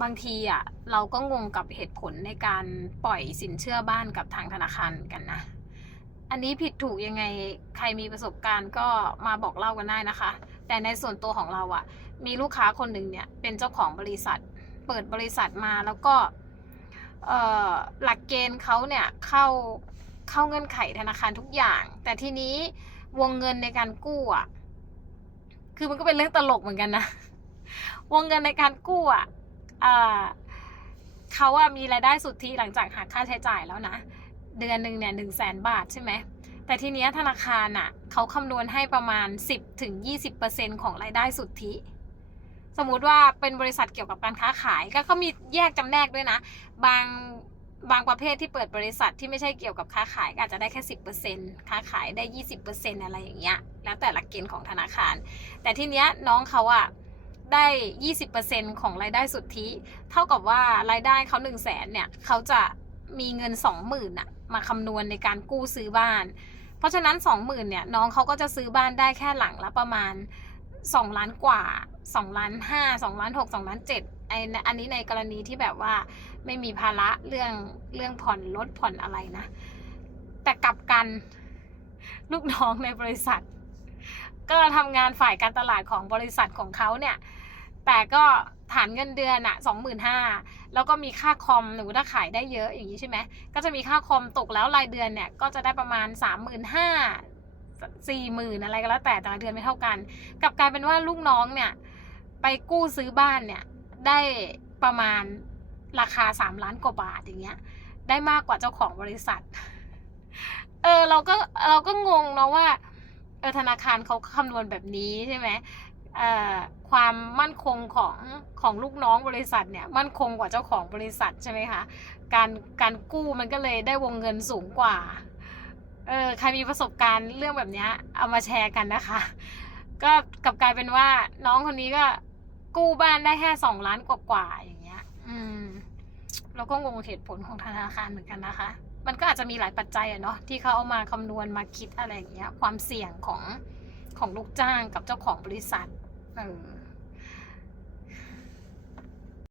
บางทีอะเราก็งงกับเหตุผลในการปล่อยสินเชื่อบ้านกับทางธนาคารกันนะ อันนี้ผิดถูกยังไงใครมีประสบการณ์ก็มาบอกเล่ากันได้นะคะ แต่ในส่วนตัวของเราอะ มีลูกค้าคนหนึ่งเนี่ยเป็นเจ้าของบริษัท เปิดบริษัทมาแล้วก็หลักเกณฑ์เขาเนี่ยเข้าเข้าเงื่อนไขธนาคารทุกอย่าง แต่ทีนี้วงเงินในการกู้อะคือมันก็เป็นเรื่องตลกเหมือนกันนะ วงเงินในการกู้อะอ่า เขาอะมีรายได้สุทธิหลังจากหักค่าใช้จ่ายแล้วนะ เดือนหนึ่งเนี่ยหนึ่งแสนบาทใช่ไหมแต่ทีเนี้ยธนาคารอะเขาคำนวณให้ประมาณ 10ถึง20%ของรายได้สุทธิสมมุติว่าเป็นบริษัทเกี่ยวกับการค้าขายก็เขามีแยกจำแนกด้วยนะ บางบางประเภทที่เปิดบริษัทที่ไม่ใช่เกี่ยวกับค้าขายก็อาจจะได้แค่10%ค้าขายได้20%อะไรอย่างเงี้ยแล้วแต่หลักเกณฑ์ของธนาคาร แต่ทีเนี้ยน้องเขาอะ ได้ 20%ของรายได้สุทธิ เท่ากับว่ารายได้เขา1 0 0 0 0แสนเนี่ยเขาจะมีเงิน 20,000อะมาคำนวณในการกู้ซื้อบ้าน เพราะฉะนั้น 20,000เนี่ยน้องเขาก็จะซื้อบ้านได้แค่หลังละประมาณ 2 ล้านกว่า 2 ล้าน 5 2 ล้าน 6 2 ล้าน7ไออันนี้ในกรณีที่แบบว่าไม่มีภาระเรื่องเรื่องผ่อนรถผ่อนอะไรนะ แต่กลับกันลูกน้องในบริษัท ก็ทำงานฝ่ายการตลาดของบริษัทของเขาเนี่ย แต่ก็ฐานเงินเดือนอะสองหมื่นห้าแล้วก็มีค่าคอมหนูถ้าขายได้เยอะอย่างนี้ใช่ไหมก็จะมีค่าคอมตกแล้วรายเดือนเนี่ยก็จะได้ประมาณสามหมื่นห้าสี่หมื่นอะไรก็แล้วแต่แต่ละเดือนไม่เท่ากันกลับกลายเป็นว่าลูกน้องเนี่ยไปกู้ซื้อบ้านเนี่ยได้ประมาณราคาสามล้านกว่าบาทอย่างเงี้ย ได้มากกว่าเจ้าของบริษัท เออเราก็เราก็งงเนาะว่าเออธนาคารเขาคำนวณแบบนี้ใช่ไหมเอ่อ ความมั่นคงของของลูกน้องบริษัทเนี่ยมั่นคงกว่าเจ้าของบริษัทใช่ไหมคะการการกู้มันก็เลยได้วงเงินสูงกว่าเออใครมีประสบการณ์เรื่องแบบนี้เอามาแชร์กันนะคะ ก็กลับกลายเป็นว่าน้องคนนี้ก็กู้บ้านได้แค่สองล้านกว่าๆอย่างเงี้ย อืมเราก็งงเหตุผลของธนาคารเหมือนกันนะคะ มันก็อาจจะมีหลายปัจจัยอะเนาะที่เขาเอามาคำนวณมาคิดอะไรอย่างเงี้ย ความเสี่ยงของของลูกจ้างกับเจ้าของบริษัท เออ